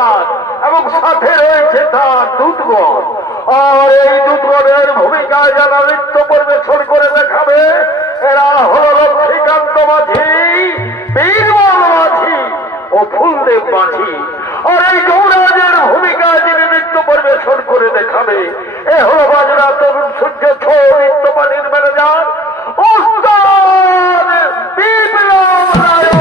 যমরাজ এবং সাথে রয়েছে তার দূতগণ। আর এই দূতগণের ভূমিকায় যারা নৃত্য পরিবেশন করে দেখাবে এরা হল লক্ষ্মীকান্ত মাঝি, বীরবল মাঝি ও ফুলদেব মাঝি। আর এই যমরাজের ভূমিকায় যিনি নৃত্য পরিবেশন করে দেখাবে এ হল বাজরা তরুণ সূর্য ছৌ নৃত্যপানির ম্যানেজার ওস্তাদ বিপ্লব নায়ক।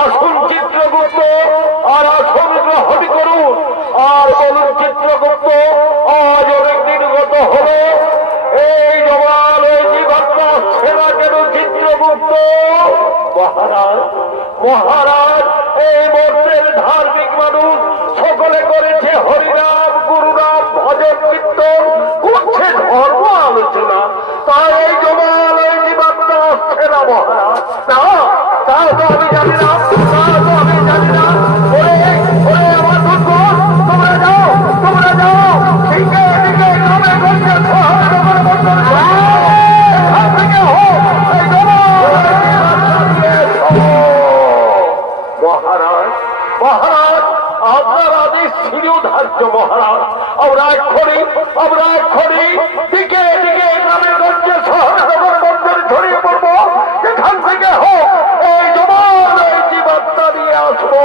আসুন চিত্রগুপ্ত আর আসন গ্রহণ করুন। আর বলুন চিত্রগুপ্ত, আজ অনেকদিন গত হলো, এই জবান এই জীবাত্মা সেনা কেন চিত্রগুপ্ত? মহারাজ মহারাজ, এই মর্তের ধার্মিক মানুষ সকলে করেছে হরিনাম গুরুনাম ভজন কীর্তন, করছে ধর্ম আলোচনা, তাই এই জবান এই জীবাত্মা সেনা মহারাজ। না, তাও তো আমি জানি না, তাও তো আমি জানি না। আমার দুর্গণ, তোমরা যাও, তোমরা যাও, দিকে দিকে গ্রামে গঞ্জে মহারাজ মহারাজ, আপনার আদেশ ছিল ধার্য মহারাজ। আমরা এক্ষণি দিকে দিকে গ্রামে গঞ্জে শহরে নগর বন্দরে ছড়িয়ে পড়বো। এখান থেকে হোক এই জবান এই জীবাত্মা নিয়ে আসবো।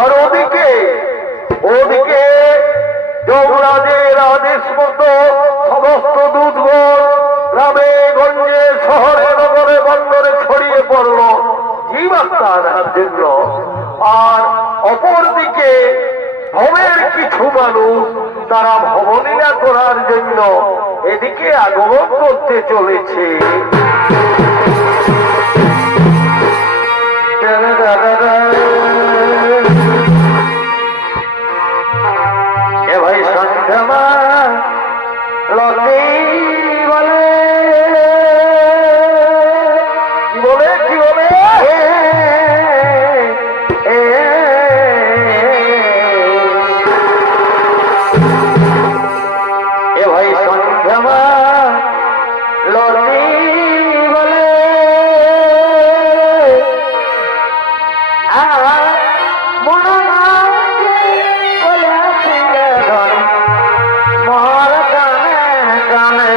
আর ওদিকে যমরাজের আদেশ মতো সমস্ত দূতগণ গ্রামে গঞ্জে শহরে নগরে বন্দরে ছড়িয়ে পড়ল জীবাত্মা আনার জন্য। আর অপরদিকে ভবের কিছু মানুষ তারা ভবলীলা করার জন্য এদিকে আগমন করতে চলেছে। এ ভাই সন্ধ্যা লতি বলে কি বলে কি বলে এ ভাই সন্ধ্যা লতি বলে মহার কানে কানে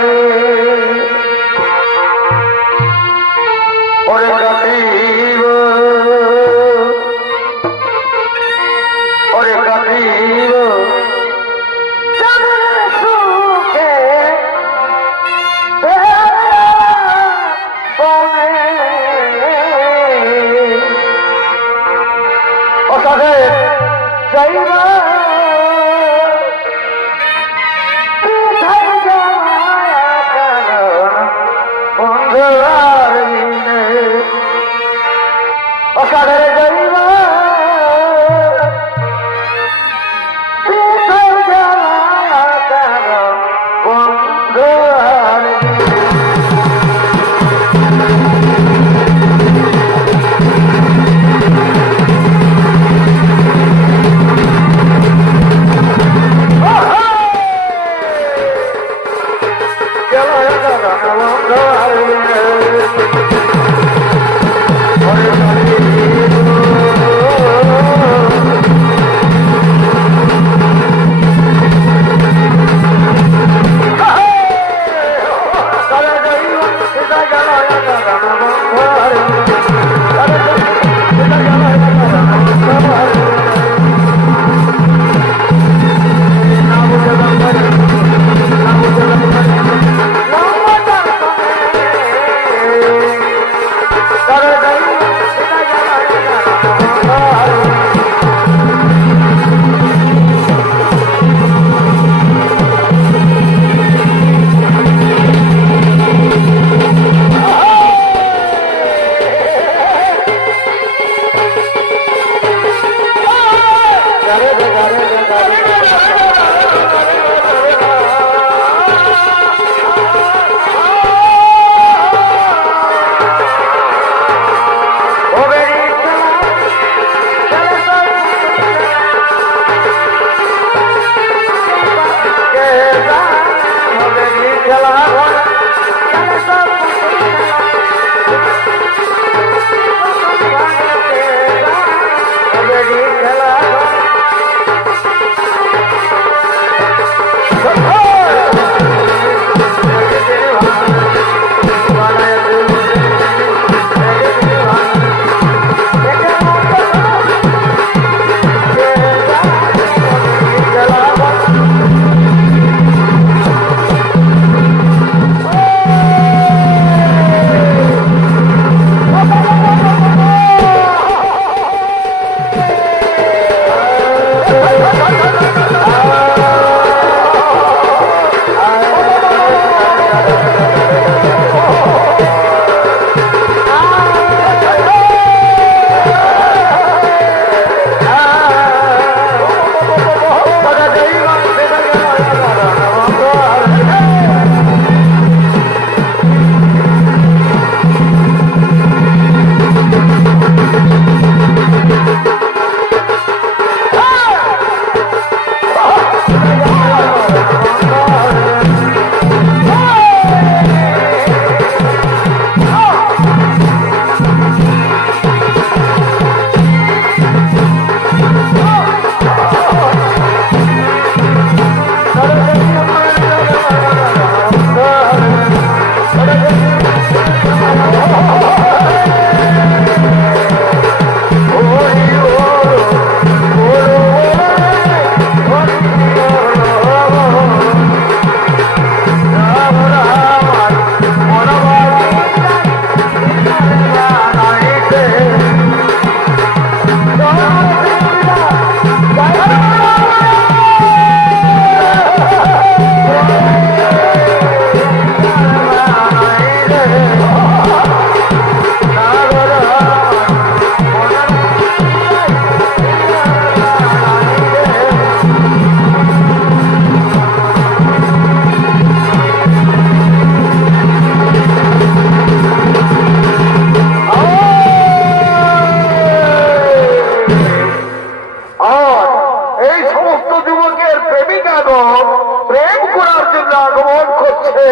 করছে।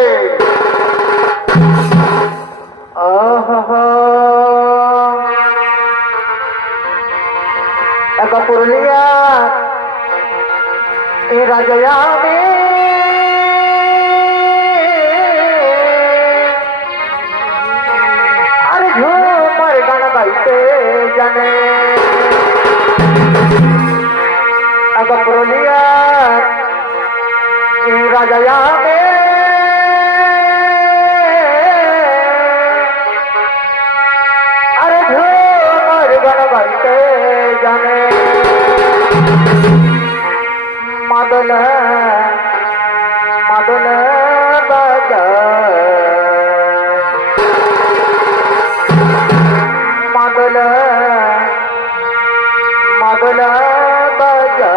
পুরুলিয়া এই রাজা আমি আর ঝুমার গান গাইতে জানে পুরুলিয়া এই রাজা আমি আর ঝুমার গান গাইতে জানে মাদল মাদল বাজা মাদল মাদল বাজা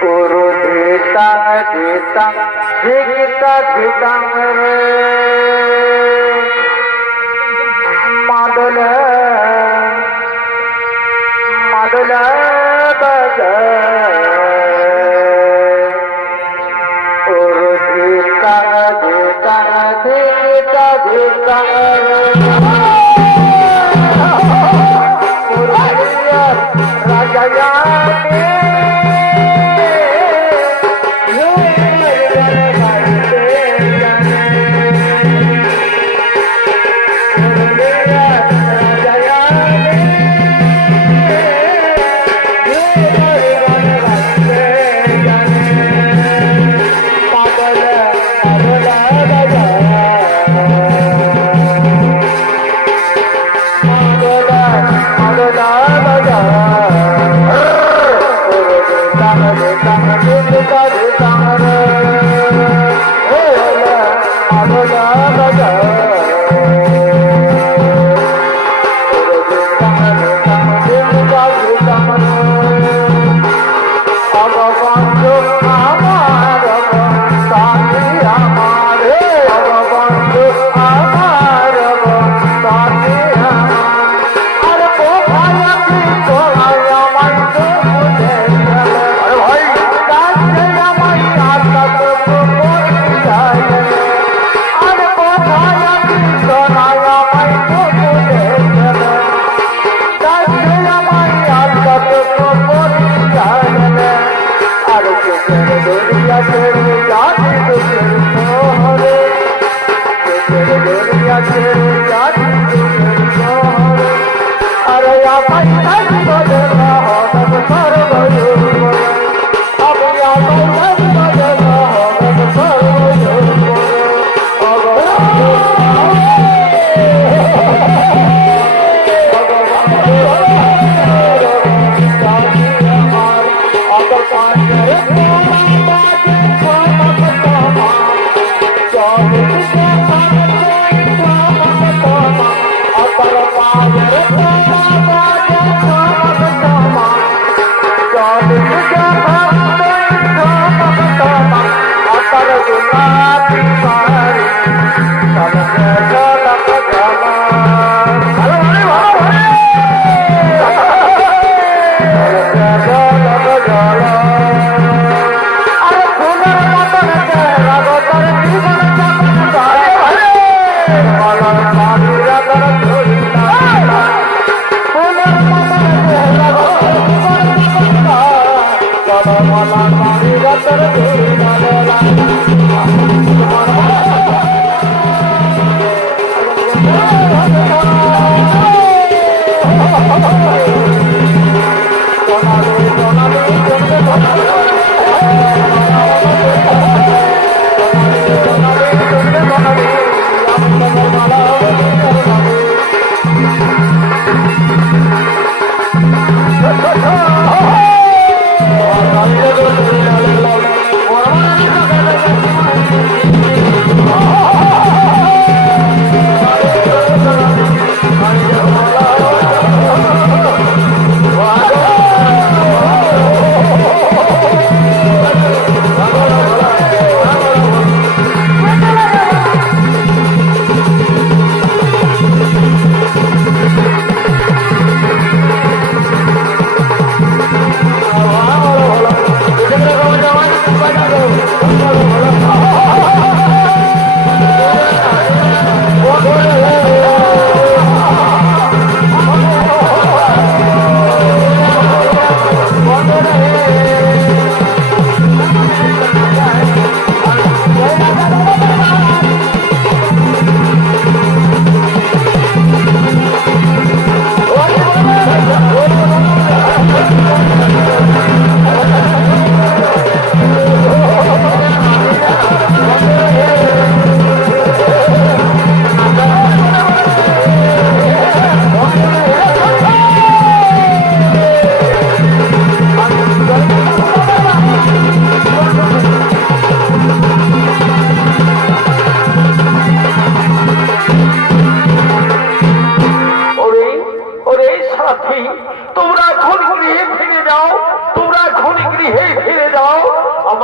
পুরো ধীতা ধীতা ধীতা ধীতা রে মাদল মাদল বাজা পুরো ধীতা ধীতা ধীতা ধীতা রে পুরুলিয়া রাজা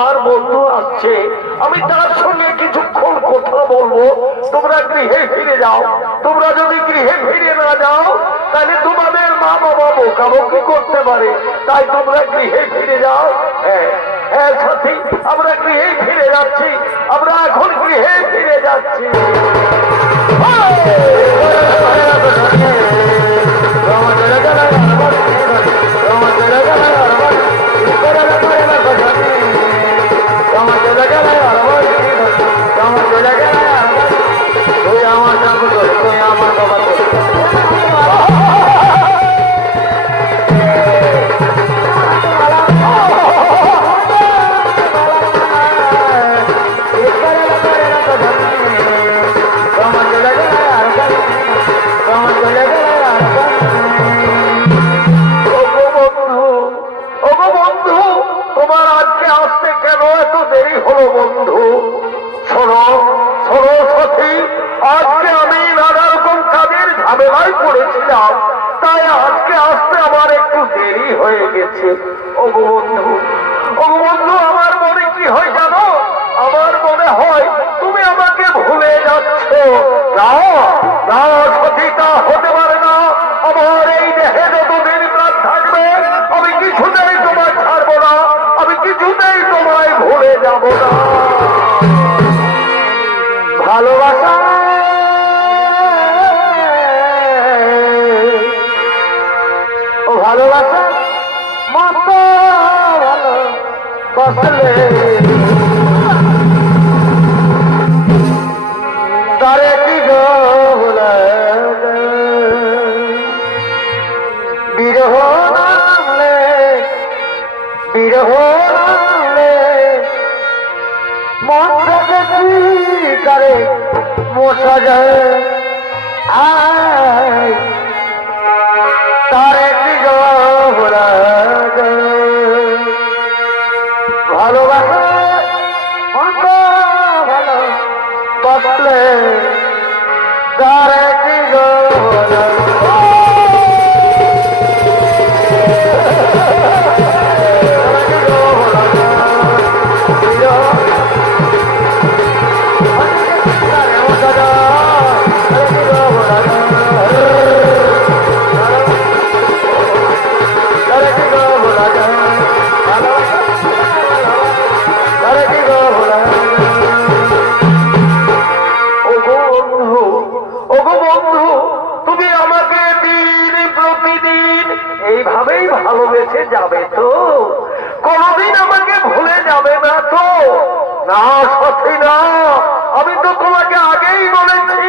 আমার বন্ধু আসছে, আমি তার সঙ্গে কিছুক্ষণ কথা বলবো। তোমরা গৃহে ফিরে যাও। তোমরা যদি গৃহে ফিরে না যাও তাহলে তোমাদের মা বাবা বোকাবোকি করতে পারে, তাই তোমরা গৃহে ফিরে যাও। হ্যাঁ হ্যাঁ সাথী, আমরা গৃহে ফিরে যাচ্ছি, আমরা এখন গৃহে ফিরে যাচ্ছি। তোমার আজকে আসতে কেন এত দেরি হলো বন্ধু? শোনো শোনো সখী, আজকে আমি নানা রকম কাজের ঝামেলায় পড়েছিলাম, তাই আজকে আসতে আমার একটু দেরি হয়ে গেছে। ওগো বন্ধু, ওগো বন্ধু, আমার মনে কি হয় জানো? আমার মনে হয় তুমি আমাকে ভুলে যাচ্ছ। না না সখী, তা হতে পারে না। আমার এই দেহে যতদিন প্রাণ থাকবে আমি কিছুতেই তোমায় ছাড়বো না, আমি কিছুতেই তোমায় ভুলে যাব না। ভালোবাসা ও ভালোবাসা মত ভালো বসলে তারে কি গো বলে বিরহ নামলে বিরহ নামলে মন থেকে কি করে মোছা যায় আয় তারে কি গো বলে ভালোবাসা মত ভালো বসলে তারে কি গো বলে তুমি আমাকে দিন প্রতিদিন এইভাবেই ভালোবেসে যাবে তো? কোনদিন আমাকে ভুলে যাবে না তো? না সত্যি না, আমি তো তোমাকে আগেই বলেছি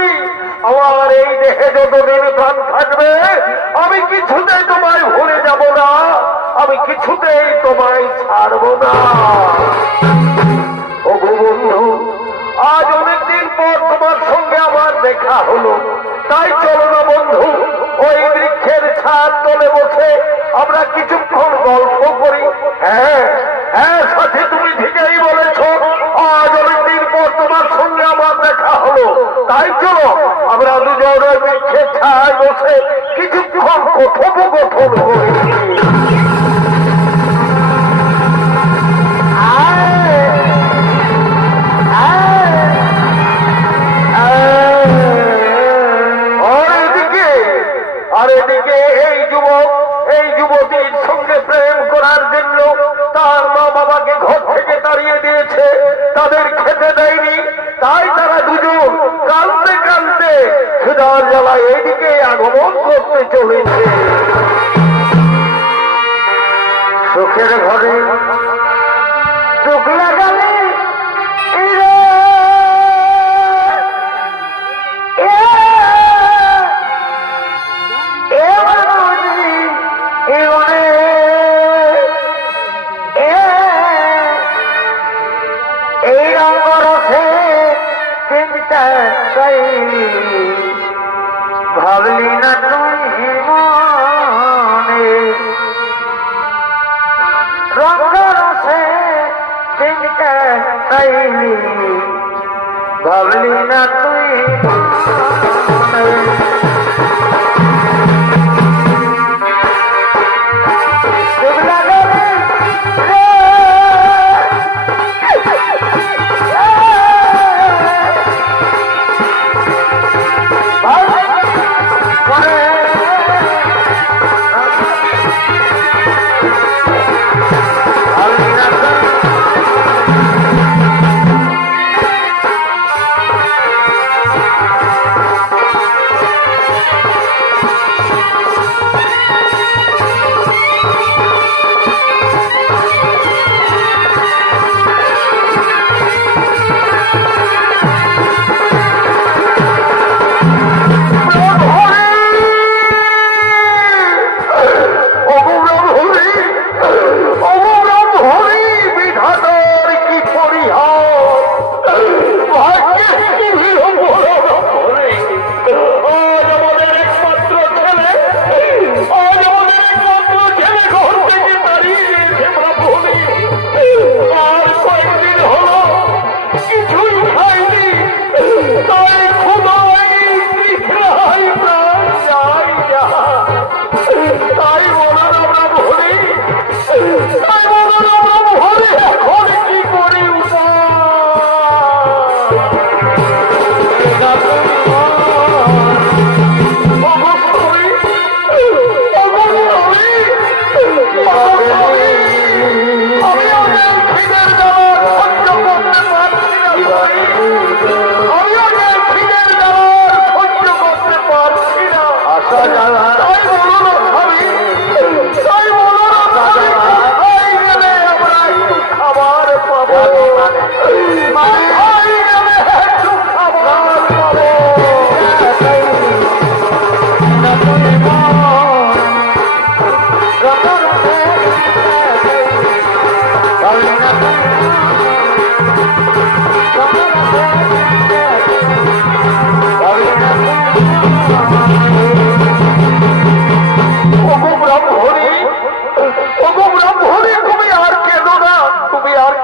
আমার এই দেহে যতদিন প্রাণ থাকবে আমি কিছুতেই তোমায় ভুলে যাব না, আমি কিছুতেই তোমায় ছাড়বো না। ওগো বন্ধু, আজ অনেকদিন পর তোমার সঙ্গে আমার দেখা হলো, তাই চলো না বন্ধু ওই বৃক্ষের ছাদ তলে বসে আমরা কিছুক্ষণ গল্প করি। হ্যাঁ হ্যাঁ সাথে তুমি ঠিকই বলেছ, আজ অনেকদিন পর তোমার সঙ্গে আমার দেখা হলো, তাই চলো আমরা দুজন ওই বৃক্ষের ছায় বসে কিছুক্ষণ কথোপকথন করি। আর এদিকে এই যুবতীর সঙ্গে প্রেম করার জন্য তার মা বাবাকে ঘর থেকে তাড়িয়ে দিয়েছে, তাদের খেতে দেয়নি, তাই তারা দুজন কাঁদতে কাঁদতে ক্ষুধার জ্বালায় এইদিকে আগমন করতে চলেছে। সুখের ঘরে দুঃখ লাগালে এই রঙরসে চিন্তা ভাবলি না তুমি মনে রঙরসে চিন্তা ভাবলি না তুই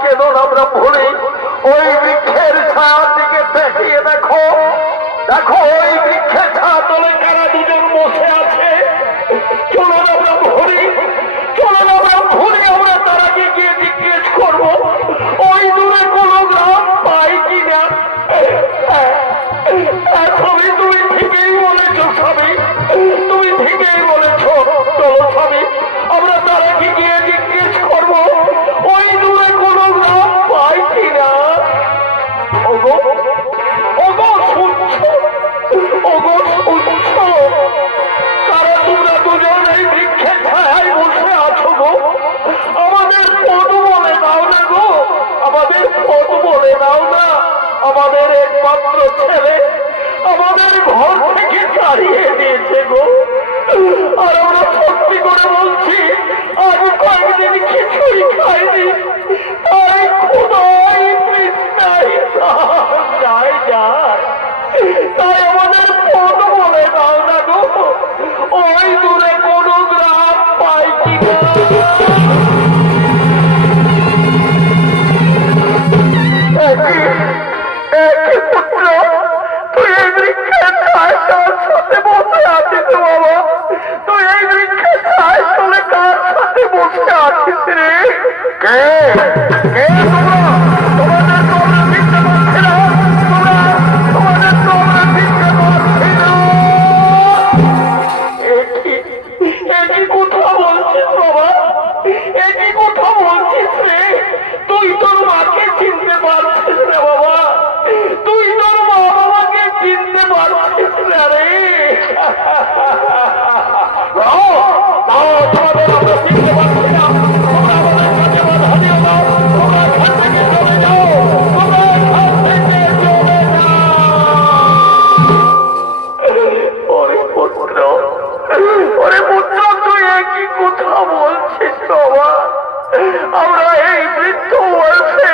কেন না ব্রাহ্মণী? ওই বৃক্ষের ছায়ার দিকে তাকিয়ে দেখো, দেখো ওই বৃক্ষের ছায়া তলে কারা দুজন বসে আছে। চলো না ব্রাহ্মণী, চলো না ব্রাহ্মণী, আমরা তারাকে গিয়ে জিজ্ঞেস করবো ওই দূরে কোনো গ্রাম পাই কিনা। স্বামী তুমি ঠিকই বলেছ, স্বামী তুমি ঠিকই বলেছ। চলো স্বামী, আমরা তারাকে গিয়ে জিজ্ঞেস করবো ওই দূরে কোনো গ্রাম পাই কিনা। ওগো ওগো শুনছো, ওগো শুনছো, তারা তোমরা দুজন এই বৃক্ষের ছায়ায় বসে আছো গো। আমাদের পদ বলে দাও না গো, আমাদের পদ বলে দাও না। আমাদের একমাত্র ছেলে আমাদের ঘর থেকে তাড়িয়ে দিয়েছে গো। আর আমরা সত্যি করে বলছি আজ কয়েকদিন কিছুই খাইনি, তাই ক্ষুধাই তৃষ্ণায় যায় যায়। তাই আমাদের পদ বলে দাও না গো, ওই দূরে কোনো গ্রাম পাই কিনা। পুত্র, তুই এই বৃক্ষের ছায় কার সাথে বসে আছিস বাবা? তুই এই বৃক্ষের ছায় চলে কার সাথে বসে আছিস রে? কে কে তোমরা? তোমাদের তো আমরা চিনতে পারছি না, তোমাদের তো আমরা চিনতে পারছি না। একই কথা বলছিস বাবা, একই কথা বলছিস রে? তুই তোর মাকে চিনতে পারছিস না বাবা, তুই তোর মা বাবাকে চিনতে পারছিস না রে। তোমাদের আমরা চিনতে পারছি না, তোমরা আমাদের কাছে বাধা দিও না, তোমরা এখান থেকে চলে যাও, তোমরা এখান থেকে চলে যাও। ওরে পুত্র, ওরে পুত্র, তুই একই কথা বলছিস বাবা? আমরা এই বৃদ্ধ বয়সে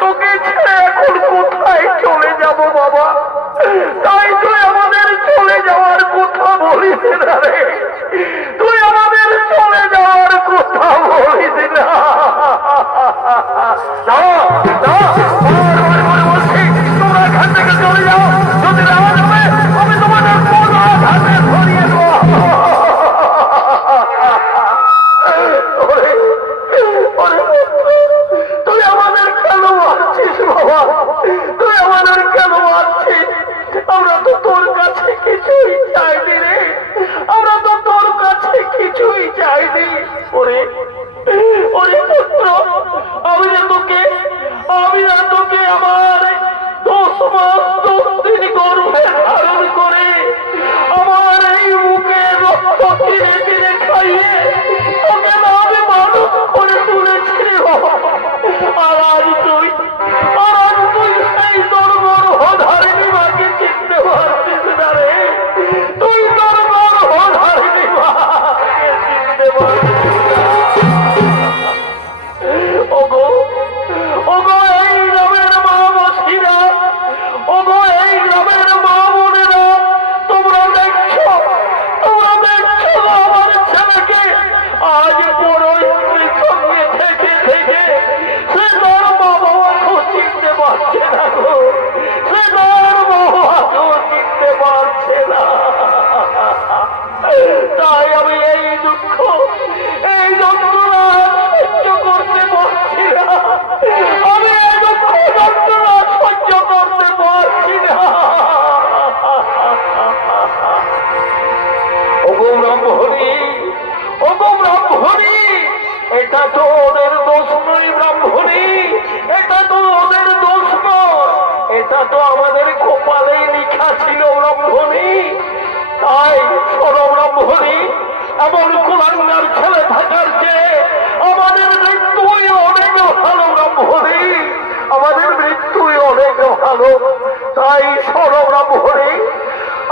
তোকে ছেড়ে এখন কোথায় চলে যাব বাবা? তাই তুই আমাদের চলে যাওয়ার কথা বলিস না রে, তুই আমাদের চলে যাওয়ার কথা বলিস না। বলছি তোমরা এখান থেকে চলে যাও, যদি যাওয়া যাবে আমি তোমাদের কোনো হাতে ধরিয়ে দেবো। তুই আমাদের কেন মারছিস বাবা? তুই আমাদের কেন মারছিস? আমরা তো তোর কাছে কিছুই চাইনি রে, আমরা তো তোর কাছে কিছুই চাইনি। ওরে ওরে পুত্র, আমি না তোকে আমার 10 মাস 10 দিন গর্ভে ধারণ করে আমার এই মুখে রক্ত কিনে কিনে খাইয়ে তোকে না আমি মানুষ করে তুলেছি রে বাবা। আর আজ তুই সেই তোর গর্ভধারিণী মাকে চিনতে পারছিস না রে, তুই তোর গর্ভধারিণী মাকে চিনতে পারছিস না। ওগো ওগো এই গ্রামের মা মাসিরা, ওগো এই গ্রামের মা বোনেরা, তোমরা দেখছো আমার ছেলেকে আজ বড় স্ত্রীর সঙ্গে থেকে থেকে সে তার মা বাবাকেও চিনতে পারছে না গো, সে তার বাবাকেও চিনতে পারছে না। তাই আমি এই দুঃখ, এই যন্ত্রণা সহ্য করতে পারছি না, আমি এই দুঃখ যন্ত্রণা সহ্য করতে পারছি না। ওগো ব্রাহ্মণী, ওগো ব্রাহ্মণী, এটা তো ওদের দোষ নয় ব্রাহ্মণী, এটা তো ওদের দোষ নয়, এটা তো আমাদের কপালে লিখা ছিল ব্রাহ্মণী। তাই শোনো ব্রাহ্মণী, এমন কুলাঙ্গার ছেলে থাকার চেয়ে আমাদের মৃত্যুই অনেক ভালো ব্রাহ্মণী, আমাদের মৃত্যুই অনেক ভালো। তাই শোনো ব্রাহ্মণী,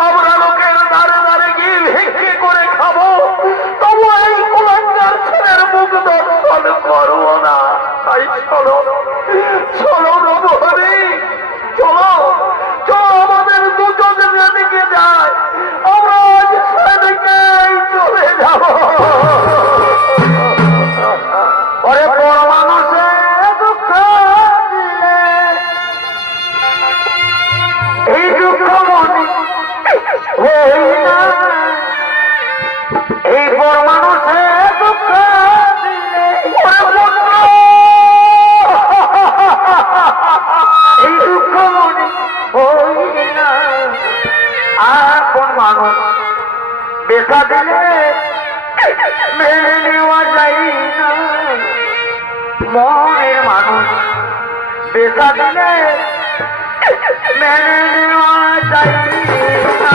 আমরা লোকের দাঁড়ে দাঁড়ে গিয়ে ভিক্ষে করে খাবো, তবু এই কুলাঙ্গার ছেলের মুখ দর্শন করবো না। তাই চলো চলো ব্রাহ্মণী, চলো চলো আমাদের দুজনের দিকে যায়, আমরা আজ সেদিকেই চলে যাবো। ওরে বড় মানুষের দুঃখ বেচা দিলে মেনে নেওয়া যায় না।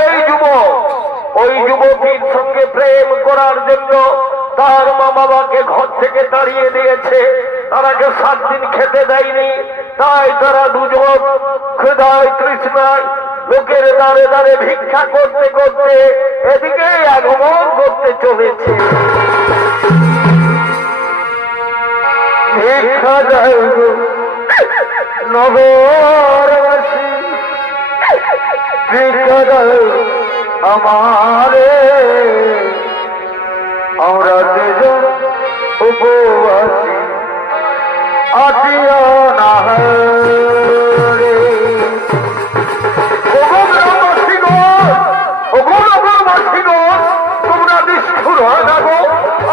এই যুবক ওই যুবতীর সঙ্গে প্রেম করার জন্য তার মা বাবাকে ঘর থেকে তাড়িয়ে দিয়েছে, তারাকে 7 দিন খেতে দেয়নি, তাই তারা দুজন ক্ষুধায় তৃষ্ণায় লোকের দ্বারে দ্বারে ভিক্ষা করতে করতে এদিকে আগমন করতে চলেছে। ভিক্ষা দেয় নগরবাসী, ভিক্ষা দেয় আমারে, আমরা দুজন উপবাসী আটিয়া না রে। তোমরা নিষ্ঠুর হয় না গো,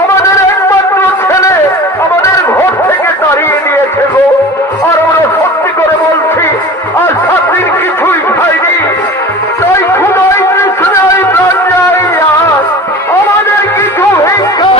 আমাদের একমাত্র ছেলে আমাদের ঘর থেকে তাড়িয়ে দিয়েছে গো, আর আমরা সত্যি করে বলছি আর 7 দিন কিছুই খাইনি, তাই ক্ষুধায় তৃষ্ণায় প্রাণ যায় আর আমাদের কিছু ভিক্ষা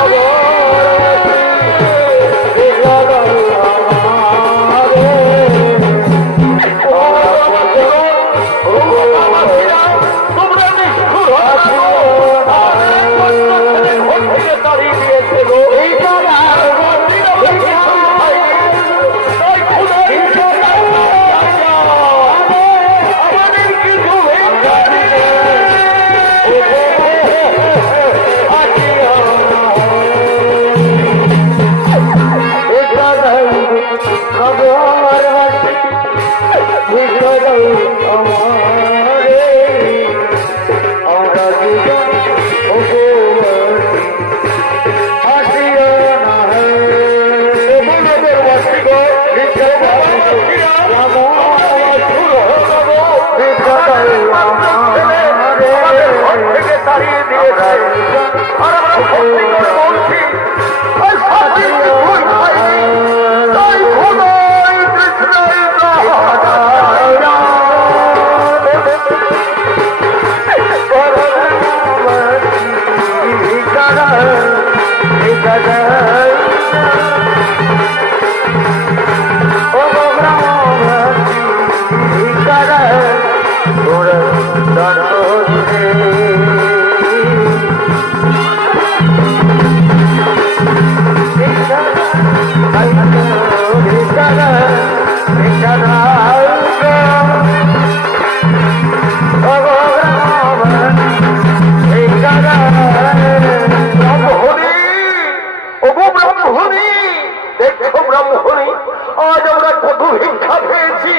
আজ আমরা কত ভিক্ষা পেয়েছি,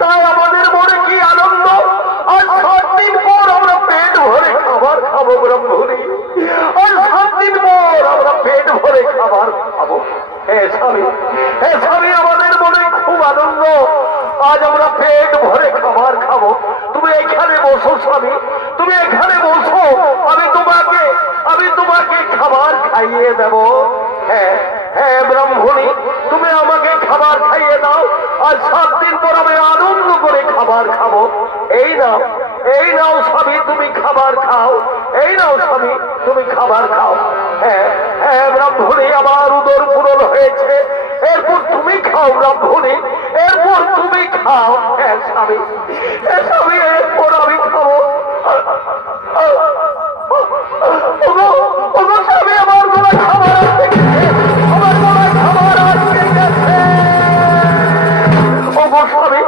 তাই আমাদের মনে কি আনন্দ। আর 7 দিন পর আমরা পেট ভরে খাবার খাবো ব্রহ্মণী, আর 7 দিন পর আমরা পেট ভরে খাবার খাবো। হে স্বামী, হে স্বামী, আমাদের মনে খুব আনন্দ, আজ আমরা পেট ভরে খাবার খাবো। তুমি এখানে বসো স্বামী, তুমি এখানে বসো, আমি তোমাকে খাবার খাইয়ে দেব। হ্যাঁ হ্যাঁ ব্রাহ্মণী, তুমি আমাকে খাবার খাইয়ে দাও, আর 7 দিন পর আমি আনন্দ করে খাবার খাবো। এই নাও স্বামী, তুমি খাবার খাও। এই নাও স্বামী, তুমি খাবার খাও। হ্যাঁ হ্যাঁ ব্রাহ্মণী, আমার উদর পূরণ হয়েছে, এরপর তুমি খাও ব্রাহ্মণী, এরপর তুমি খাও। হ্যাঁ স্বামী, হ্যাঁ স্বামী, এরপর আমি খাবো। ওগো স্বামী, আমার গলায় খাবার আসতে গেছে, আমার গলায় খাবার আসতে গেছে। ওগো স্বামী,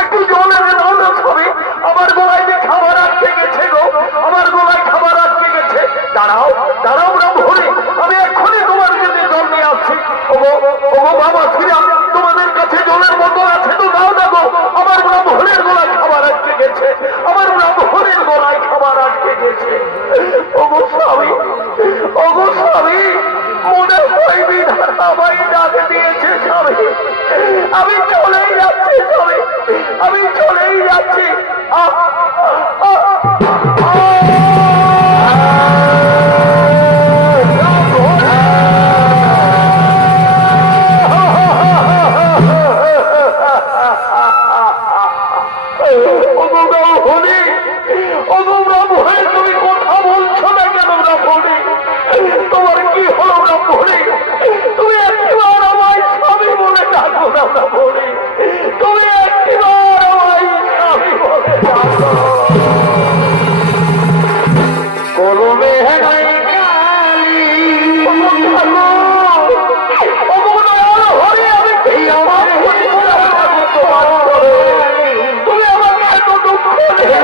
একটু জল এনে দাও না স্বামী, আমার গলায় যে খাবার আসতে গেছে গো, আমার গলায় খাবার আসতে গেছে। দাঁড়াও দাঁড়াও ব্রাহ্মণী, আমি এক্ষুনি তোমার জন্য জল নিয়ে আসছি। ওগো বাবা শ্রীরাম, তোমাদের কাছে জলের বোতল আছে তো দাও না গো, আমার ব্রাহ্মণের গলায় খাবার আটকে গেছে, আমার ব্রাহ্মণের গলায় খাবার আটকে গেছে। ওগো স্বামী, মনে হয় বিধাতা আমায় ডাক দিয়েছে স্বামী, আমি চলেই যাচ্ছি স্বামী, আমি চলেই যাচ্ছি। তুমি কথা বলছো না কেন ব্রাহ্মণী? তোমার কি হলো ব্রাহ্মণী? তুমি একবার আমায় স্বামী বলে ডাকো না ব্রাহ্মণী, তুমি একবার আমায় স্বামী বলে ডাকো। কলমে নাই কালি, তুমি আমাকে এত দুঃখ দিয়ে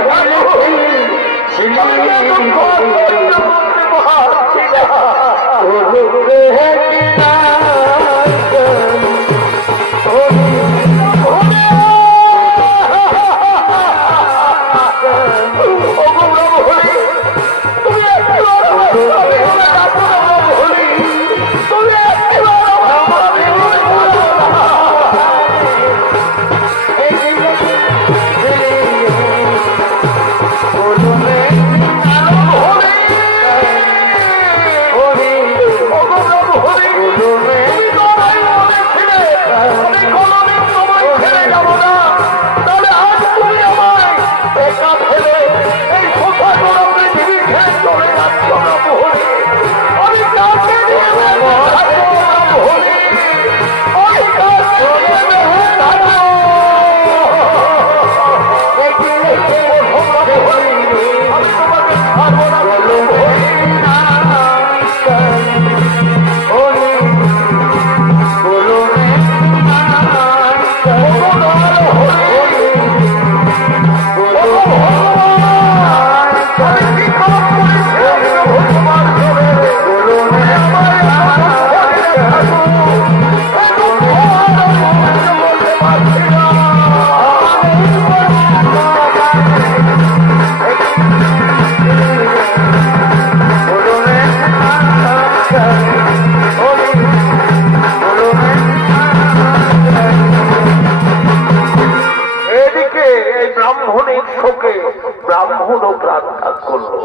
ব্রাহ্মণও প্রার্থনা করলো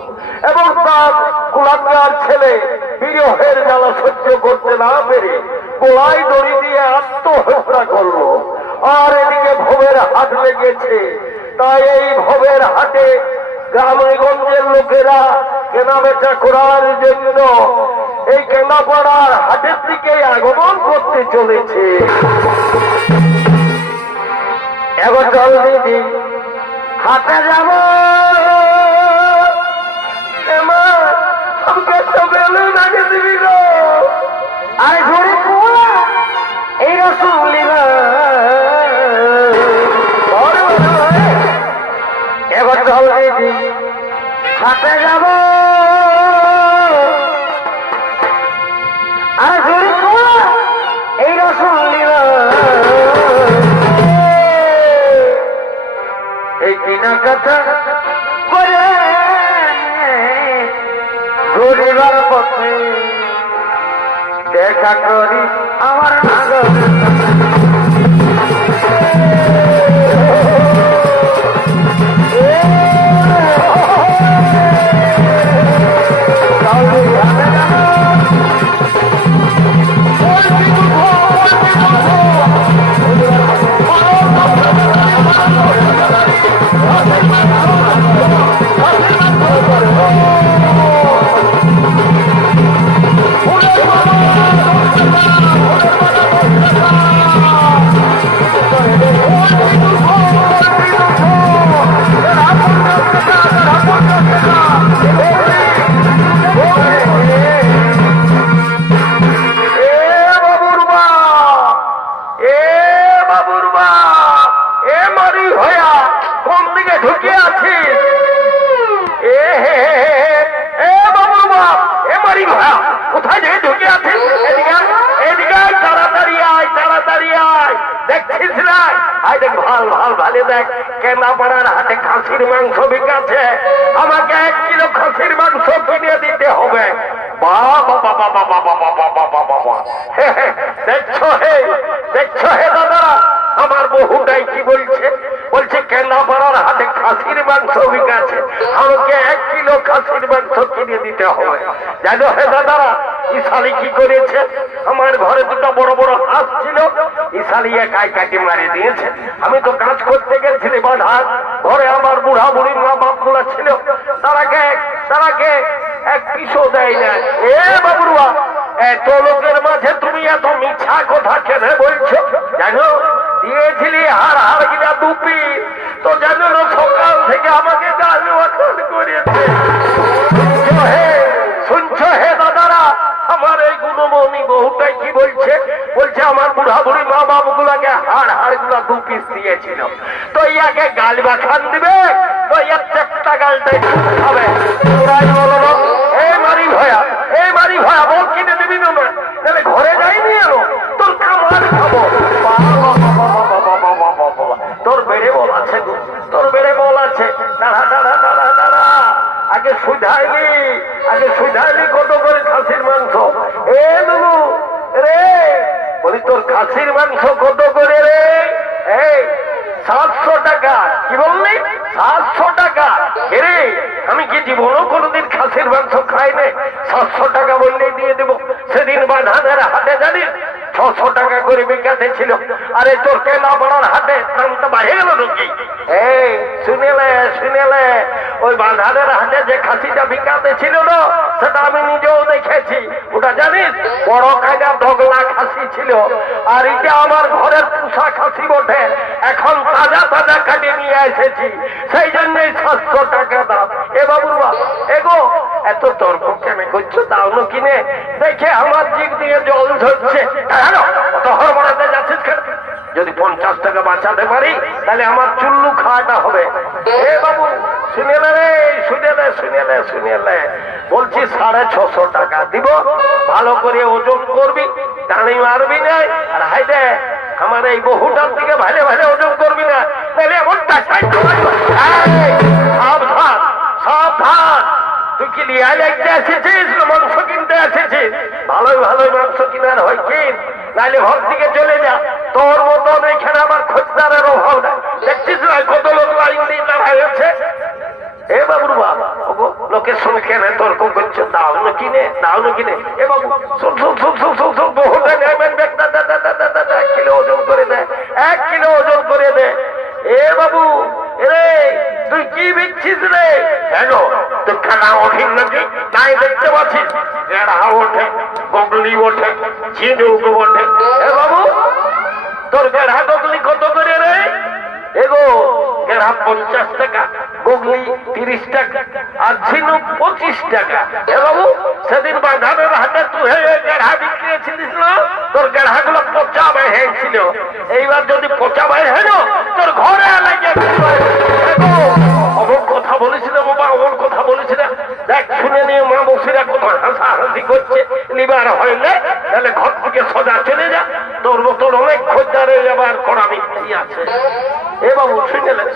এবং তার কুলাঙ্গার ছেলে বিরহের জ্বালা সহ্য করতে না পেরে গলায় দড়ি দিয়ে আত্মহত্যা করলো। আর এদিকে ভবের হাট লেগেছে, তাই এই ভবের হাটে গ্রামগঞ্জের লোকেরা কেনা বেচা করার জন্য এই কেনাপাড়ার হাটের দিকে আগমন করতে চলেছে। এবার চল দিদি হাটে যাব, আমাকে সবেলে নাকি দিবি গো, আরে ঘরে কোলা এই রসুন লিবা। এবার চল দিদি হাটে যাব, আরে ঘরে কোলা এই রসুন লিবা। পথে দেখা করি আমার নাগর কোথায় যে ঢুকে আছে এদিকে এদিকে তাড়াতাড়ি আয় তাড়াতাড়ি আয় দেখছিস না আয় দেখ ভাল ভাল ভালো দেখ কেন্দ্রাপাড়ার হাটে খাসির মাংস বিকাছে আমাকে 1 কিলো খাসির মাংস কিনে দিতে হবে বাবা বাবা বাবা বাবা বাবা বাবা দেখছো হে দাদা আমার বহুটাই কি বলছে বলছে কেন্দ্রাপাড়ার হাটে খাসির মাংস বিকাছে আমাকে 1 কিলো খাসির মাংস কিনে দিতে হবে জানো হে দাদারা ইসালি কি করেছে আমার ঘরে দুটো বড় বড় হাঁস ছিল ইসালি একাই কাটি মারি দিয়েছে আমি তো কাজ করতে গেছিলাম বাধা ঘরে আমার বুড়া বুড়ি মা বাপ গুলা ছিল তারাকে 1 পিসও দেয় না এ বাবুরা এত লোকের মাঝে তুমি এত মিথ্যা কথা কেন বলছো জানো দিয়েছিলি হার হার কিনা 2 পিস তো জানো সকাল থেকে আমাকে গাল ওয়াকাল করেছে শুনছো হে দাদারা আমার এই গুণমণি বহুটাই কি বলছে বলছে আমার বুড়া বুড়ি মা বাবু গুলাকে হাড় হাড় গুলা 2 পিস দিয়েছিল তো ইয়াকে গাল বা খান দিবে তো ইয়ার চেপটা গালটাই হবে ওরাই বলো এই মারি ভয়া বল কিনে দিবি না তাহলে ঘরে যাইনি এলো তোর কামার খাবো তোর বেড়ে বল আছে দাঁড়া দাঁড়া দাঁড়া দাঁড়া আগে সুধাইলি কত করে খাসির মাংস এ দুলু রে বলি তোর খাসির মাংস কত করে রে এই 700 টাকা কি বললি 700 টাকা রে আমি কি জীবনও কোনোদিন খাসির মাংস খাই না 700 টাকা বললেই দিয়ে দেবো সেদিন বাঁধানের হাটে জানিস 600 টাকা করে বিকাতে ছিল আরে তোর কেন্দ্রাপাড়ার হাটে দামটা বাড়ে গেল নাকি এই শুনেলে ওই বাঁধানের হাটে যে খাসিটা বিকাতে ছিল না সেটা আমি নিজেও দেখেছি ওটা জানিস বড় কায়দা দগলা খাসি ছিল আর এটা আমার ঘরের পোষা খাসি বটে এখন তাজা তাজা কাটে নিয়ে এসেছি সেই জন্যই 700 টাকা দাম এ বাবুরা এগো এত তর্ক কেন করছো দাও না কিনে দেখে আমার জিভ দিয়ে জল ঝরছে অত হরবড়াতে যাচ্ছিস কেন যদি 50 টাকা বাঁচাতে পারি তাহলে আমার চুল্লু খাওয়াটা হবে এ বাবু শুনেলে বলছি 650 টাকা দিব ভালো করে ওজন করবি টানি মারবি না আর হাইদে আমার এই বহুটার দিকে ভালো ভালো ওজন করবি না তাহলে এমন টাকাই সাবধান তুই কি লিয়া লাগতে এসেছিস মাংস কিনতে এসেছিস ভালোই মাংস কিনার হয় কিন নাহলে ঘর থেকে চলে যা তোর মতন এখানে আমার খোঁজদারের অভাব নাই দেখছিস না কত লোক লাইন দিয়ে দাঁড়ায় আছে এ বাবুর বাবা লোকের সঙ্গে কেন তর্ক করছো দাও না কিনে এ বাবু বহুটা নেবেন 1 কিলো ওজন করে দেয় 1 কিলো ওজন করে দে এ বাবু রে তুই কি বিচ্ছিস রে কেন তুই খানা ওঠিস নাকি নাই দেখতে পাচ্ছিস গেড়া ওঠে গগলি ওঠে ঝিনুক ওঠে এ বাবু তোর গেড়া গগলি কত করে রে এগো গেড়া 50 টাকা গগলি 30 টাকা আর ঝিনুক 25 টাকা এ বাবু সেদিন বাঁধানের হাটে তুই গেড়া বিক্রিয়েছিলিস না তোর গেড়া গুলো পচা বাই হয়েছিল এইবার যদি পচা বাই হয় না তোর ঘরে লাগে অমন কথা বলিস না বাবা অমন কথা বলিস না দেখ শুনে নিয়ে মা বসিরা কোথা হাসাহাসি করছে লিবার হইলে তাহলে ঘর থেকে সোজা চলে যা তোর মতন অনেক খোঁজদারে আবার করাবি কি আছে? এ বাবু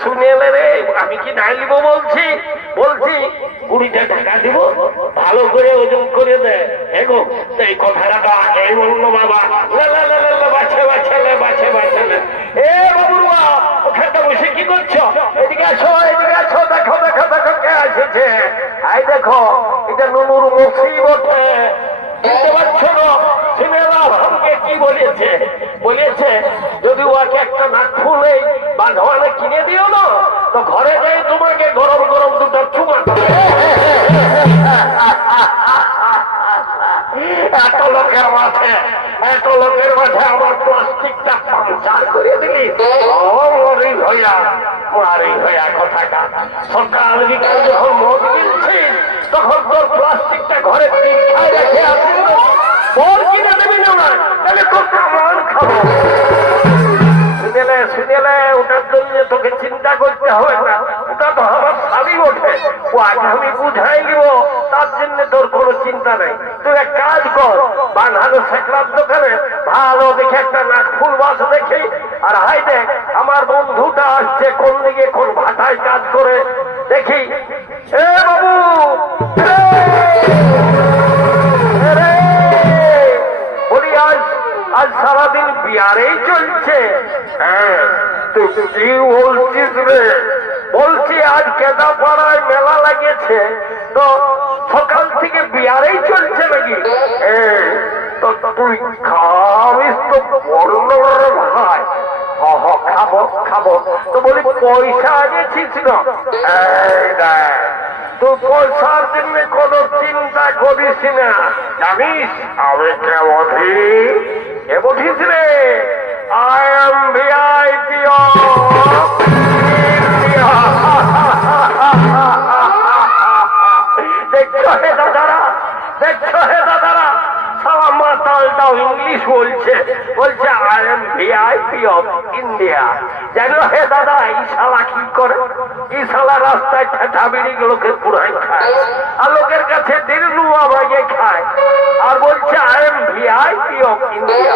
শুনে এলে রে, আমি কি নাই নিব বলছি? বলছি 20টা টাকা দিব, ভালো করে ওজন করে দে। এগো এই কথাটা তো আগেই বললো বাবা। বাছে বাছালে বাছে বাছালে। এ বাবুরা, ওখানটা বসে কি করছো? এদিকে আসো, এদিকে আসো। দেখো দেখো দেখো কে এসেছে। আই দেখো, এটা নুনুর মুসিবত। বুঝতে পারছো না? সিনেমা আমাকে কি বলেছে? বলেছে যদি ওকে একটা নাকফুল এই বাঁধওয়ানে কিনে দিও না, তো ঘরে যাই তোমাকে গরম গরম দুটো চুমা দেবে। এত লোকের মাঝে আমার প্লাস্টিকটা পাঞ্চার করে দিলি। মারি হইয়া কথাটা সরকার বিকাল যখন মদ কিনছিস, তখন তোর প্লাস্টিকটা ঘরে খাই রেখে আসিস। বল কিনে দেবি না, তাহলে তোর কামান খাবো। শুনেলে ওটার জন্য তোকে চিন্তা করতে হবে না। ওটা তো আমার শাড়ি ওঠে, ও আগে আমি বুঝাই দিব, তার জন্য তোর কোনো চিন্তা নেই। তুই এক কাজ কর, বানহানো শেখলার দোকানে ভালো দেখে একটা নাক ফুল বাস দেখি। আর হাই দেখ, আমার বন্ধুটা আসছে কোন দিকে, কোন ভাটায় কাজ করে দেখি। এ বাবু, বলি আজ সারাদিন বিয়ারেই চলছে। হ্যাঁ, তুই কি বলছিস রে? বলছি আজ কেদাপাড়ায় মেলা লাগিয়েছে, তো সকাল থেকে বিয়ারেই চলছে নাকি? তো তুই খাবিস তো বলল ভাই। খাবো খাবো। তো বলি পয়সা এনেছিস না? তুই পয়সার জন্য কোন চিন্তা করিস না, জানিস আমি কে বধিস রে? I am VIP of India. দেখছো হে দাদারা, দেখছো হে দাদারা, সালা মাতালটাও ইংলিশ বলছে। I am VIP of India. জানো হে দাদা, এই শালা কি করে? এই শালা রাস্তায় ঠেঠা বিড়ি লোকের পুরাই খায়, আর লোকের কাছে দিলরুয়া বাগে খায়, আর বলছে I am VIP of India.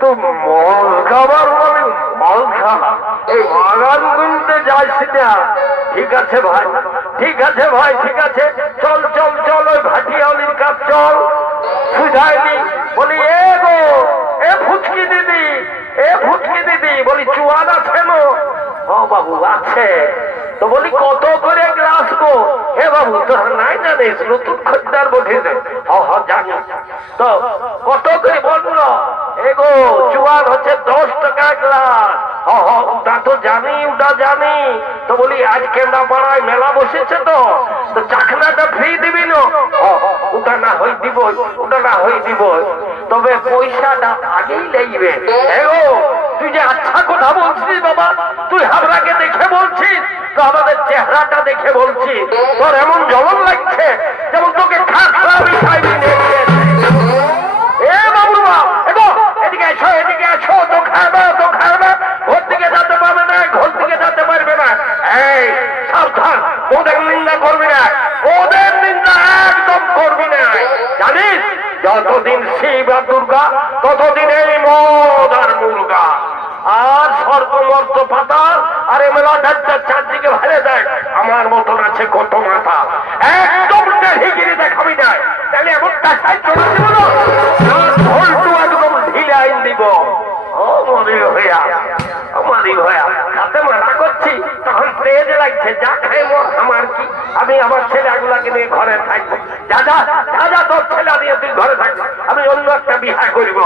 তুই মল খাবার বলি মল খা, এই বাগান গুনতে যাস না। ঠিক আছে ভাই, ঠিক আছে ভাই, ঠিক আছে। চল চল চল, ওই ভাটিয়ালির কাজ চল। সুঝাইনি বলি এ গো, এ ফুচকি দিদি, এ ফুচকি দিদি, বলি চুয়ান আছে না? ও বাবু আছে। তো বলি কত করে গ্লাস গো? হে বাবু তোরা নাই জানিস, নতুন খদ্দার বসেছে। জানি। তো কত করে বললো? এগো চুয়ান হচ্ছে 10 টাকা গ্লাস। ওটা তো জানি, ওটা জানি। তো বলি আজ কেন্দ্রাপাড়ায় মেলা বসেছে, তো চাকনাটা ফ্রি দিবি না? ওটা না হই দিব, ওটা না হই দিব, তবে পয়সাটা আগেই লাগবে। এগো তুই যে আচ্ছা কথা বলছিস বাবা, তুই হাবড়াকে দেখে বলছিস, তো আমাদের চেহারাটা দেখে বলছিস। তোর এমন জ্বলন লাগছে যেমন তোকে খাখরা মিঠাই নিয়ে দিয়েছে। এ বাবুরা, এগো এদিকে এসো, এদিকে এসো। তো খাবে, তো খাবে। ঘর থেকে যেতে পারবে না, ঘর থেকে যেতে পারবে না। এই সাবধান, ওদের নিন্দা করবি না, ওদের নিন্দা একদম করবি না। জানিস যতদিন শিব আর দুর্গা, ততদিন এই মদ আর মুরগা। আর স্বর্গমর্ত পাতাল আর এ মেলাটা চারদিকে ভেড়ে দেয়। আমার মতন আছে কত মাথা, একদম ঢিগিরি দেখাবি না, তাহলে এমন টাকায় চলে দিব না, ঢোলটু একদম ঢিলে আইন দিব। খাতে মানা করছি, তখন তেজ লাগছে, যা খাই আমার কি, আমি আমার ছেলেগুলাকে নিয়ে ঘরে থাকবো। যা যা যা যা, তোর ছেলে নিয়ে তুই ঘরে থাকবো, আমি অন্য একটা বিহা করবো।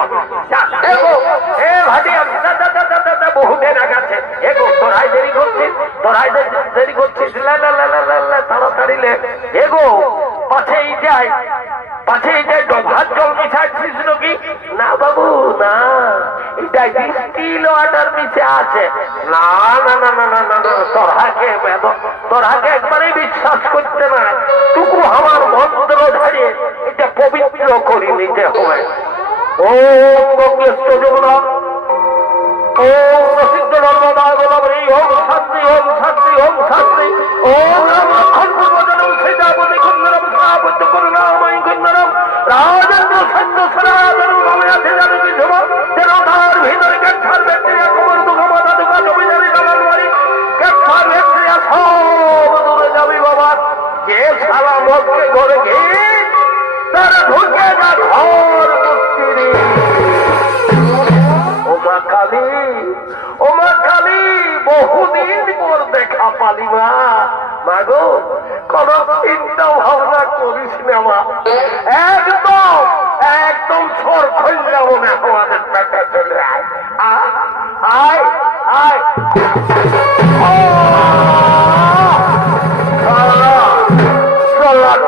বহুদিন আগাছে। এগো তোরাই দেরি করছিস, তোরাই দেরি করছিস, তাড়াতাড়ি লে। এগো পাশেই যাই, পাশেই যাই। ডভার জল মিশাচ্ছিস নাকি? না বাবু না, এটা ডিস্টিল ওয়াটার মিশে আছে। না না না না না না, তোরাকে একবারেই বিশ্বাস করতে না। টুকু আমার মন্ত্র ধরে এটা পবিত্র করে নিতে হবে। ওম গঙ্গেশ্বর যমুনা, ওম প্রসিদ্ধ নর্মদা গোদাবরী, ওম শান্তি, ওম শান্তি, ওম শান্তি, ওম রামক্ষণ পূর্বজনম সীতাপতি কুন্দরম সাবুদ্ধ করুণাময়ী কুন্দরম রাজেন্দ্র সৈন্য সনাতন ভবনাথে জানকী ধ্রুব শালা মদকে ঘরে গিয়ে তারা ঢুকে না ঘর মুক্তিরি। ওমা কালী, ওমা কালী, বহুদিন পর দেখা পালি মা। মাগো কোন চিন্তা ভাবনা করিস না মা, একদম একদম সর খৈলা মনে আমাদের পেটে চলে আয়। আয় আয়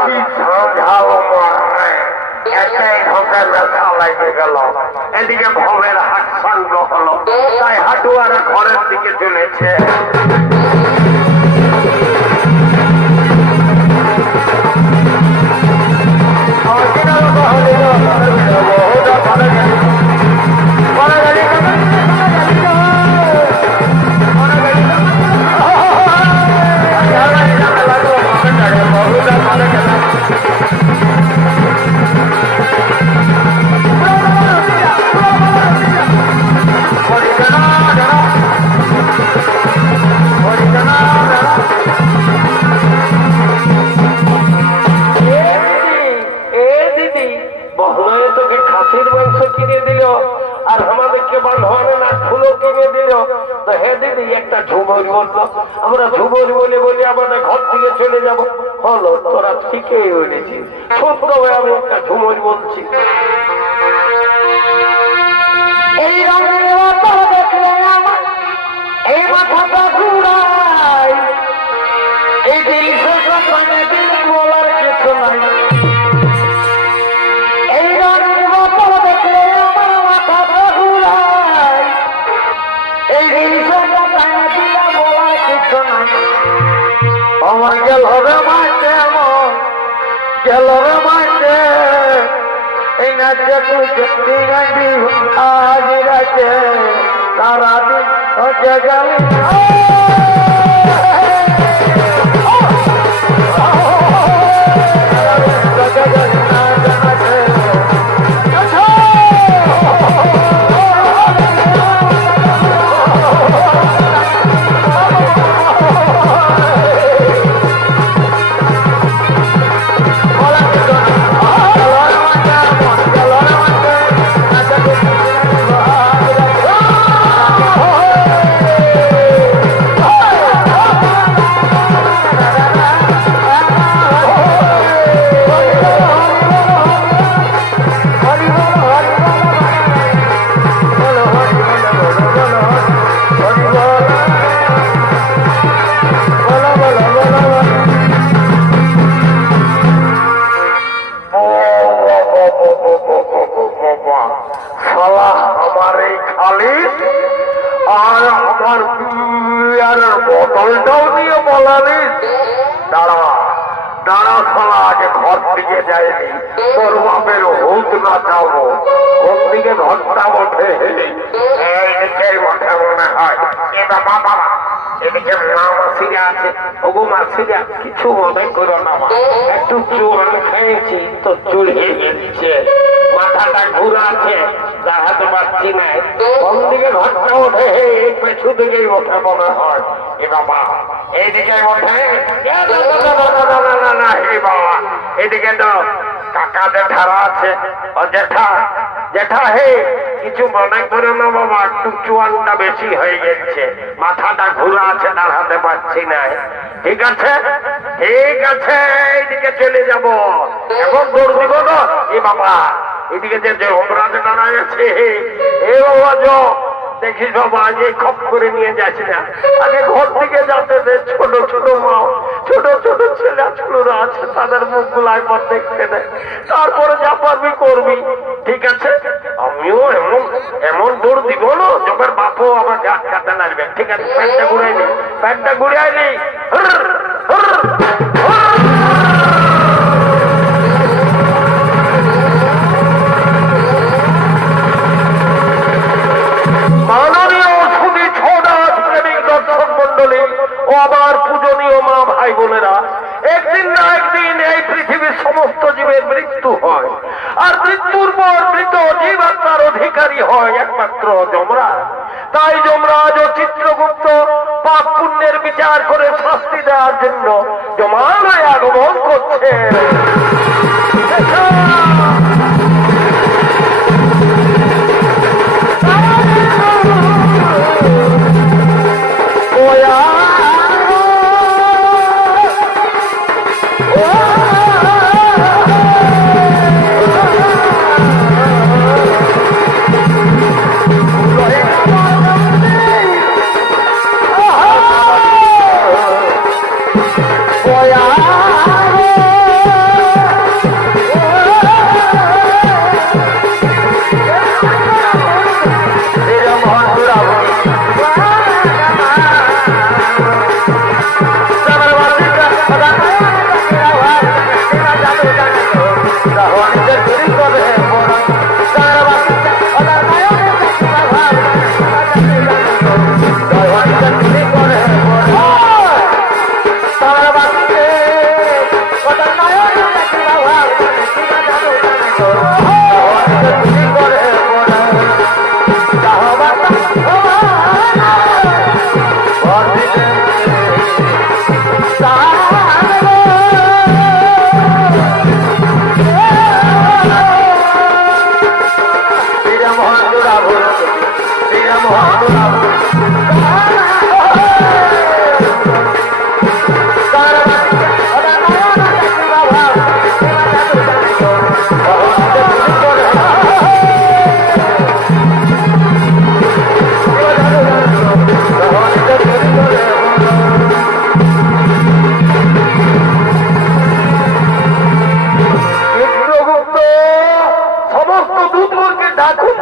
কি ঝাল মারে একাই ঢোকার ব্যথা লাগে গেল। এদিকে ভবের হাট সাঙ্গ হলো, তাই হাটুয়ারা ঘরের দিকে চলেছে। খাসির মাংস কিনে দিল আর আমাদেরকে বান্ধবানে না ফুলও কিনে দিল। তো হে দিদি একটা ঝুমুর বললো, আমরা ঝুমুর বলে বলে আমাদের ঘর থেকে চলে যাব। হলো তোরা ঠিকই বলেছিস, সত্য হয়ে আমি একটা ঝুমুর বলছি। এই রঙের মতো দেখলে আমার এই মাথাটা ঘুরাই, এই দৃশ্যটা কানে দিল বলার কিছু নাই। এই রঙের মতো দেখলে আমার মাথাটা ঘুরাই, এই দৃশ্যটা কানে দিল বলার কিছু নাই। আমার গেল রে মাঝে, আমার গেল রে মাঝে, এই নাচে তুই দেখবি গাইবি আজ রাতে সারাদিন হচ্ছে গেলি। আমার এই খালি আর আমার বিয়ারের বোতলটাও নিয়ে বলালিস। দাঁড়া দাঁড়া শালা, আগে ঘর থেকে যায়নি, তোর বাপের হুত না যাবো। কোন দিকে ঘরটা ওঠে? এইদিকে ওঠে মনে হয়। এ বাবা বাবা, এদিকে মা মাসিরা আছে। ওগো মাসিরা, কিছু মনে করো না মা, একটু চুয়ান খাইয়েছি তো চুড়িয়ে গেছে, মাথাটা ঘুরাচ্ছে, দাঁড়াতে পারছি না। কোন দিকে ঘরটা ওঠে? এই পেছু দিকেই ওঠে মনে হয়। এ বাবা, এইদিকে ওঠে? না হে বাবা, এদিকে তো কাকা জেঠারা আছে। ও জেঠা, জেঠা হে, কিছু মনে করো না বাবা, একটু চুয়ানটা বেশি হয়ে গেছে, মাথাটা ঘুরা আছে, দাঁড়াতে পারছি না। ঠিক আছে ঠিক আছে, এইদিকে চলে যাব। এখন দৌড় দিব না। এ বাবা, এদিকে যে অমরাজ দাঁড়ায় আছে, এ বাবা যো দেখিস বাবা, আগে খপ করে নিয়ে যাস না। আগে ঘর থেকে যাতে দে, ছোট ছোট মা, ছোট ছোট ছেলে ছোটরা আছে, তাদের মুখগুলো একবার দেখতে দেয়, তারপরে যা পারবি করবি। ঠিক আছে, আমিও এমন এমন দৌড় দিব না, যখন বাপও আমাকে আটকাতে লাগবে। ঠিক আছে, প্যান্টটা ঘুরাই নি, প্যান্টটা ঘুরাই নি। মাননীয় সুধী ছড়ার প্রেমিক দর্শক মন্ডলী ও আমার পূজনীয় মা ভাই বোনেরা, একদিন না একদিন এই পৃথিবীর সমস্ত জীবের মৃত্যু হয়, আর মৃত্যুর পর মৃত জীবাত্মার অধিকারী হয় একমাত্র যমরাজ। তাই যমরাজ ও চিত্রগুপ্ত পাপ পুণ্যের বিচার করে শাস্তি দেওয়ার জন্য জমালয়ে আগমন গ্রহণ করছে।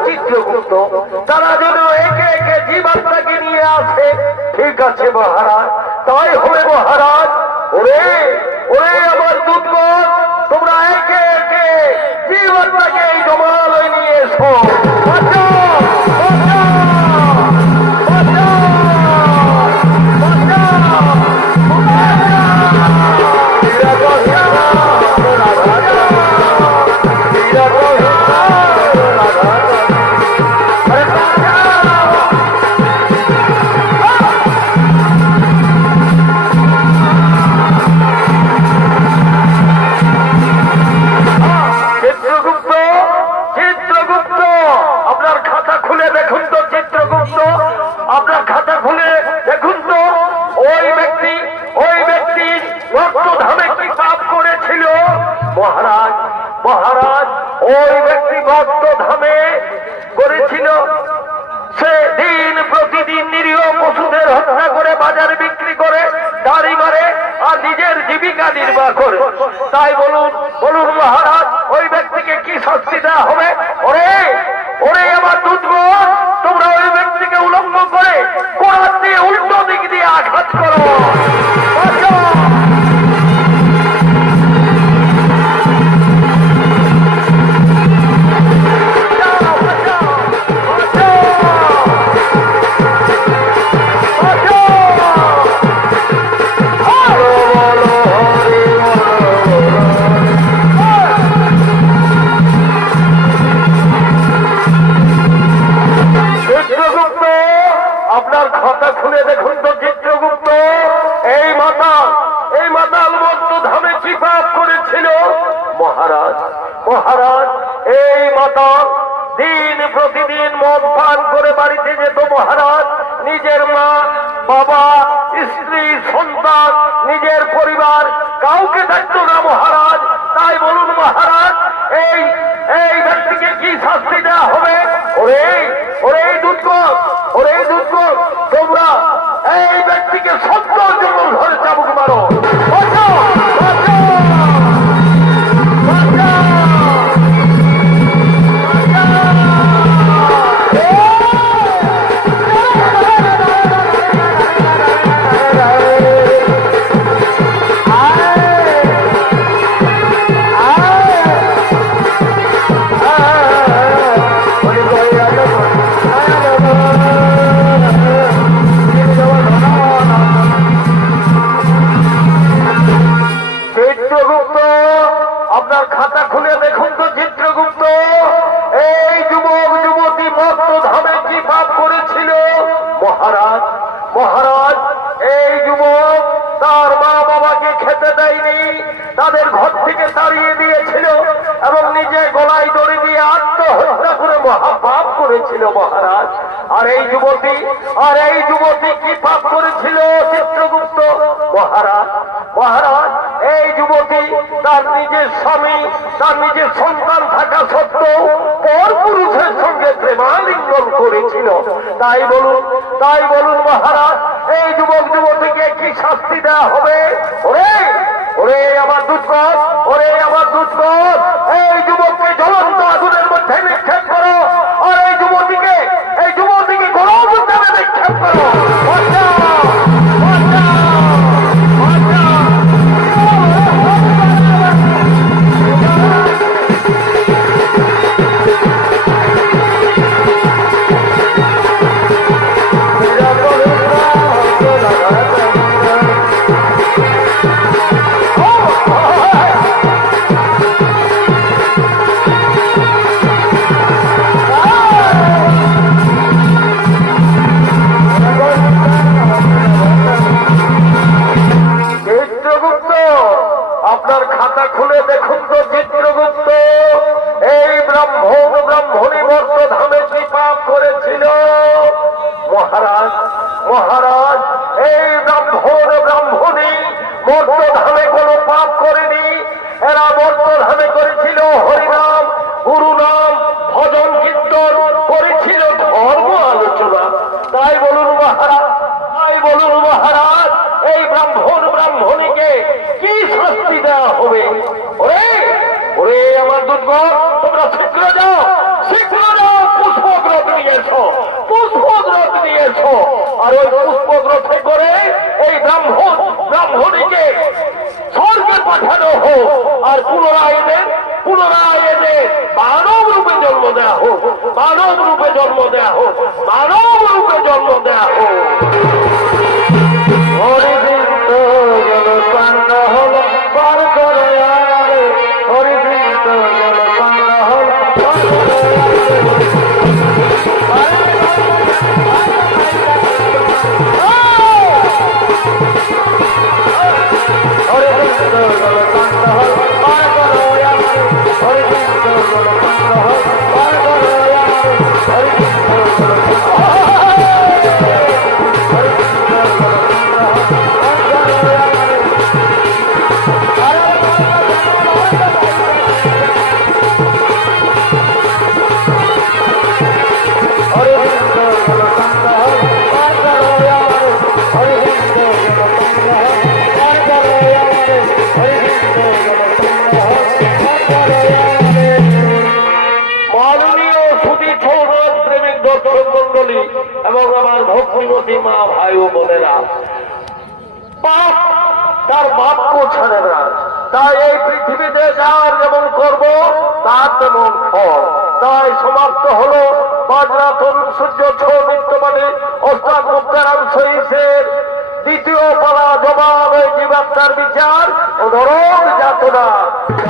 চিত্রগুপ্ত তারা যেন একে একে জীবাত্মাকে নিয়ে আসে। ঠিক আছে মহারাজ, তাই হবে মহারাজ। ওরে ওরে আমার দূতগণ, তোমরা একে একে জীবাত্মাকে এই জমালয় নিয়ে এসো। মহারাজ মহারাজ, ওই ব্যক্তি ভক্ত ধামে করেছিল, সে দিন প্রতিদিন নিরীহ পশুদের হত্যা করে বাজারে বিক্রি করে, দাড়ি মারে আর নিজের জীবিকা নির্বাহ করে। তাই বলুন বলুন মহারাজ, ওই ব্যক্তিকে কি শাস্তি দেওয়া হবে? ওরে ওরে আমার দূতগণ, তোমরা ওই ব্যক্তিকে উলঙ্গ করে কোরআন দিয়ে উল্টো দিক দিয়ে আঘাত করো। আপনার খাতা খুলে দেখুন তো চিত্রগুপ্ত, এই মাতাল মত্ত ধামে কি পাপ করেছিল? মহারাজ মহারাজ, এই মাতাল দিন প্রতিদিন মদ পান করে বাড়িতে যেত মহারাজ। নিজের মা বাবা স্ত্রী সন্তান নিজের পরিবার কাউকে থাকতো না মহারাজ। তাই বলুন মহারাজ, এই ব্যক্তিকে কি শাস্তি দেওয়া হবে? ওরে ওরে দূতগণ, ওরে দূতগণ, তোমরা এই ব্যক্তিকে 70 জন ধরে চাবুক মারো। আপনার খাতা খুলে দেখুন তো চিত্রগুপ্ত, এই যুবক যুবতী মত্ত ধামে কি পাপ করেছিল? মহারাজ মহারাজ, এই যুবক তার মা বাবাকে খেতে দেয়নি, তার থেকে তাড়িয়ে দিয়েছিল এবং নিজে গলায় দড়ি দিয়ে আত্মহত্যা করে মহাপাপ করেছিল মহারাজ। আর এই যুবতী কি পাপ করেছিল চিত্রগুপ্ত মহারাজ? মহারাজ, এই যুবতী তার নিজের স্বামী, তার নিজের সন্তান থাকা সত্ত্বেও পর পুরুষের সঙ্গে প্রেমালিঙ্গন করেছিল। তাই বলুন মহারাজ, এই যুবতীকে কি শাস্তি দেওয়া হবে? ওরে আমার দুষ্কর, এই যুবককে জ্বলন্ত আগুনের মধ্যে নিক্ষেপ করো, আর এই যুবতীকে গরম উদ্যানে নিক্ষেপ করো। আপনার খাতা খুলে দেখুন তো চিত্রগুপ্ত, এই ব্রাহ্মণী মর্তধামে কি পাপ করেছিল? মহারাজ, এই ব্রাহ্মণী মর্তধামে কোনো পাপ করেনি। এরা মর্তধামে করেছিল হরিনাম, গুরুনাম, ভজন কীর্তন, করেছিল ধর্ম আলোচনা। তাই বলুন মহারাজ, এই ব্রাহ্মণীকে কি শাস্তি দেওয়া হবে? ওরে আমার দুর্গম, তোমরা শীঘ্র যাও, পুষ্পগ্রথ নিয়ে এসো। আর ওই পুষ্পগ্রথে করে এই ব্রাহ্মণীকে স্বর্গে পাঠানো হোক, আর পুনরায় এদের মানব রূপে জন্ম দেওয়া হোক। হরিবৃন্দ জলপান্ন হল পার করে আরে, হরিবৃন্দ জলপান্ন হল পার করে হরিবৃন্দ জলপান্ন হল পার করে আরে, হরিবৃন্দ জলপান্ন হল পার করে আরে, হরিবৃন্দ এবং আমার ভক্তিমতী মা ভাই ও বোনেরা, পাপ তার বাক্য ছাড়ে না। তাই এই পৃথিবীতে যার যেমন করব তার তেমন ফল। তাই সমাপ্ত হলো বাজরা তরুণ সূর্য বিত্তমানে ওস্তাদ মুক্তারাম শরীফের দ্বিতীয় পালা জবাব, জীবাত্মার বিচার ও নরক যাতনা।